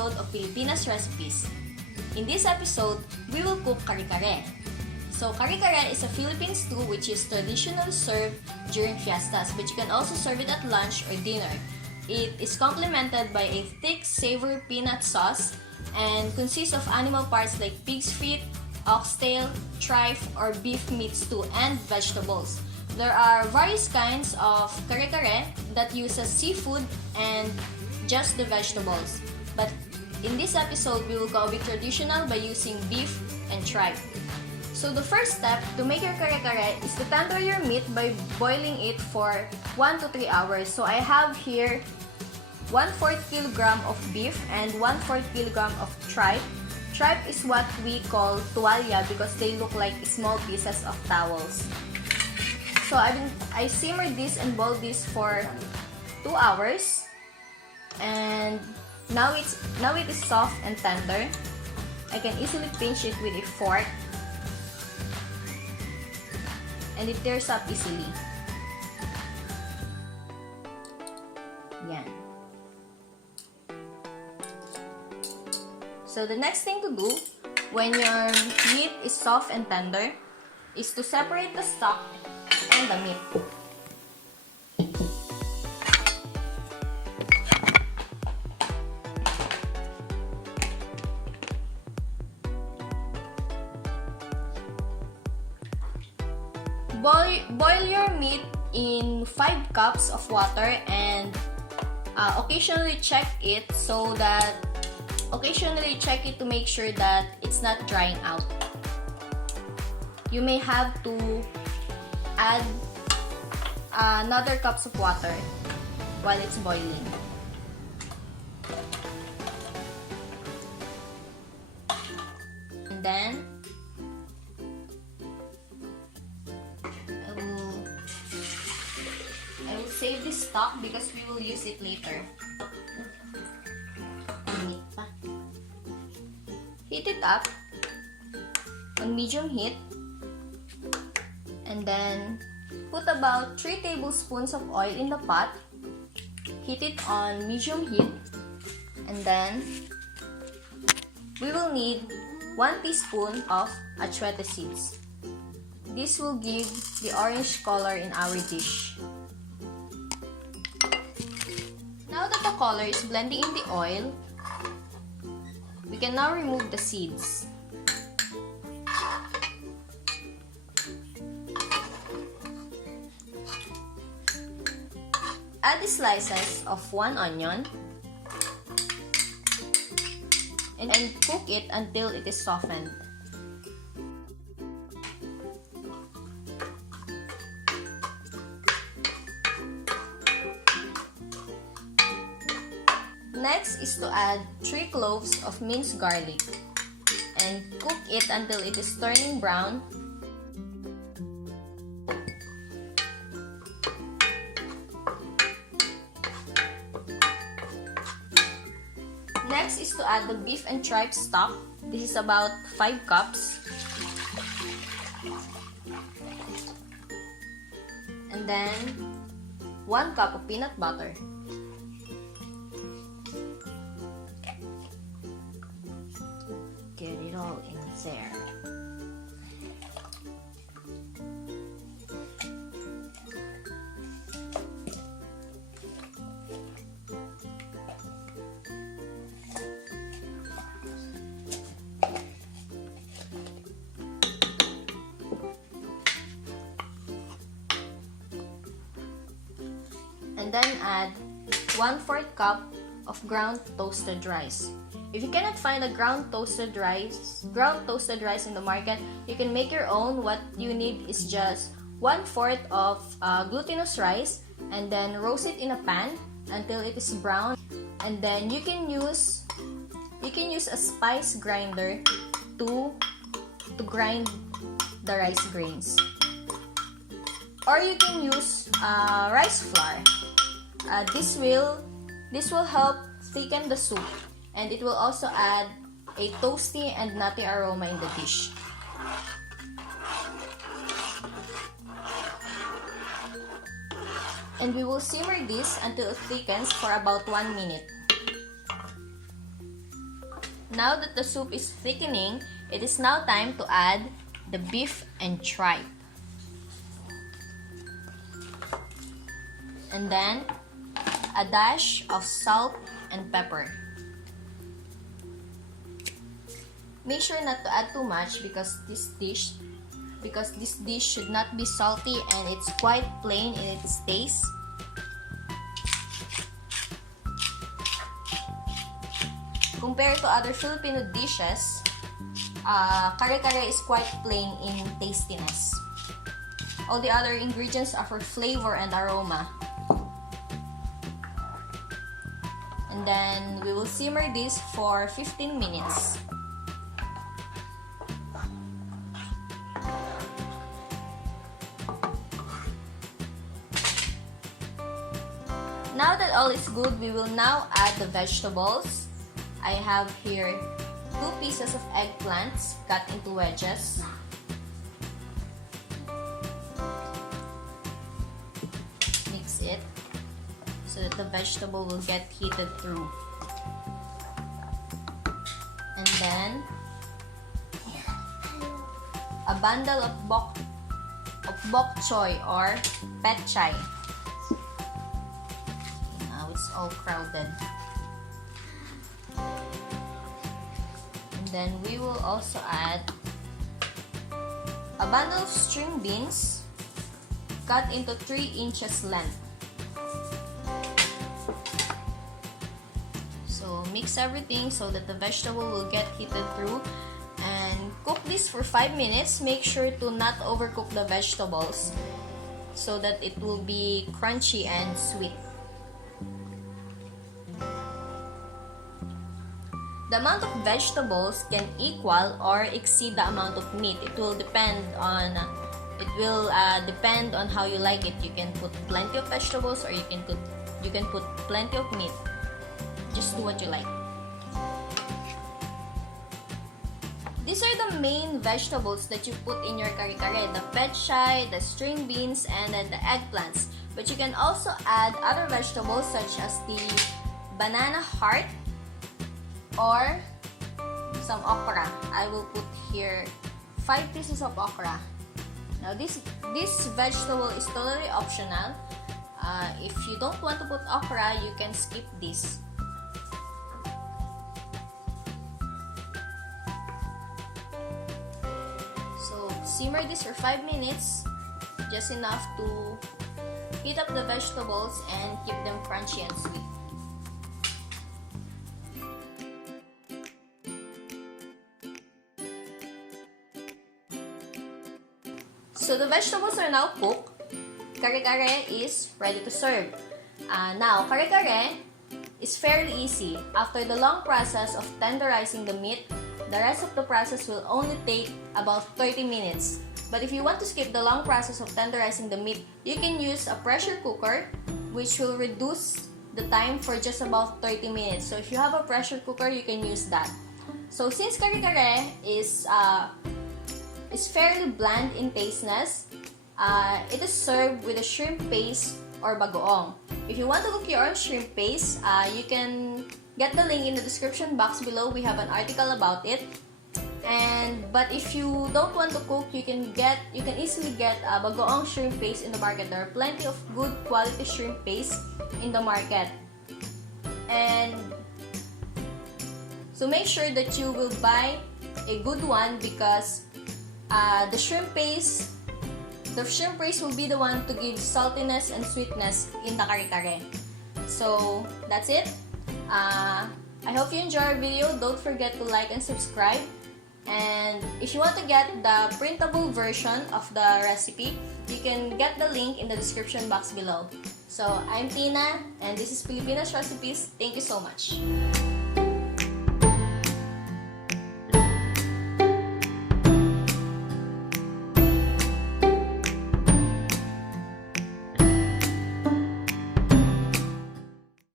episode of Filipinas Recipes. In this episode, we will cook Kare Kare. So Kare Kare is a Philippine stew which is traditionally served during fiestas, but you can also serve it at lunch or dinner. It is complemented by a thick, savory peanut sauce and consists of animal parts like pig's feet, oxtail, tripe, or beef meat stew, and vegetables. There are various kinds of Kare Kare that uses seafood and just the vegetables. But in this episode, we will go with traditional by using beef and tripe. So the first step to make your Kare Kare is to tender your meat by boiling it for 1 to 3 hours. So I have here 1/4 kilogram of beef and 1/4 kilogram of tripe. Tripe is what we call tuwalya because they look like small pieces of towels. So I simmered this and boiled this for 2 hours, and now it is soft and tender. I can easily pinch it with a fork, and it tears up easily. Yan. So the next thing to do when your meat is soft and tender is to separate the stock and the meat. Boil your meat in 5 cups of water and occasionally check it to make sure that it's not drying out. You may have to add another cups of water while it's boiling. And then I will save this stock because we will use it later. Heat it up on medium heat, and then put about 3 tablespoons of oil in the pot. Heat it on medium heat, and then we will need 1 teaspoon of Atsuete Seeds. This will give the orange color in our dish. Now that the color is blending in the oil, we can now remove the seeds. Add the slices of 1 onion and cook it until it is softened. Next is to add 3 cloves of minced garlic and cook it until it is turning brown. Next is to add the beef and tripe stock. This is about 5 cups. And then 1 cup of peanut butter. Get it all in there. And then add 1/4 cup of ground toasted rice. If you cannot find a ground toasted rice in the market, you can make your own. What you need is just 1/4 of glutinous rice, and then roast it in a pan until it is brown. And then you can use a spice grinder to grind the rice grains, or you can use rice flour. This will help thicken the soup, and it will also add a toasty and nutty aroma in the dish. And we will simmer this until it thickens for about 1 minute. Now that the soup is thickening, it is now time to add the beef and tripe. And then a dash of salt and pepper. Make sure not to add too much because this dish should not be salty and it's quite plain in its taste. Compared to other Filipino dishes, Kare Kare is quite plain in tastiness. All the other ingredients are for flavor and aroma. And then we will simmer this for 15 minutes. Now that all is good, we will now add the vegetables. I have here 2 pieces of eggplants cut into wedges. Mix it so that the vegetable will get heated through. And then a bundle of Bokchoy or Petchay. Now it's all crowded. And then we will also add a bundle of string beans cut into 3 inches length. So mix everything so that the vegetable will get heated through, and cook this for 5 minutes. Make sure to not overcook the vegetables so that it will be crunchy and sweet. The amount of vegetables can equal or exceed the amount of meat. It will depend on how you like it. You can put plenty of vegetables or you can put plenty of meat. Just do what you like. These are the main vegetables that you put in your Kare Kare: the petchay, the string beans, and then the eggplants. But you can also add other vegetables such as the banana heart or some okra. I will put here 5 pieces of okra. Now this vegetable is totally optional. If you don't want to put okra, you can skip this. So simmer this for 5 minutes, just enough to heat up the vegetables and keep them crunchy and sweet. So the vegetables are now cooked. Kare Kare is ready to serve. Now, Kare Kare is fairly easy. After the long process of tenderizing the meat, the rest of the process will only take about 30 minutes. But if you want to skip the long process of tenderizing the meat, you can use a pressure cooker, which will reduce the time for just about 30 minutes. So if you have a pressure cooker, you can use that. So since Kare Kare is fairly bland in tasteness, it is served with a shrimp paste or bagoong. If you want to cook your own shrimp paste, you can get the link in the description box below. We have an article about it. But if you don't want to cook, you can easily get a bagoong shrimp paste in the market. There are plenty of good quality shrimp paste in the market. And so make sure that you will buy a good one because the shrimp paste will be the one to give saltiness and sweetness in the Kare Kare. So that's it. I hope you enjoy our video. Don't forget to like and subscribe. And if you want to get the printable version of the recipe, you can get the link in the description box below. So I'm Tina, and this is Filipino's Recipes. Thank you so much.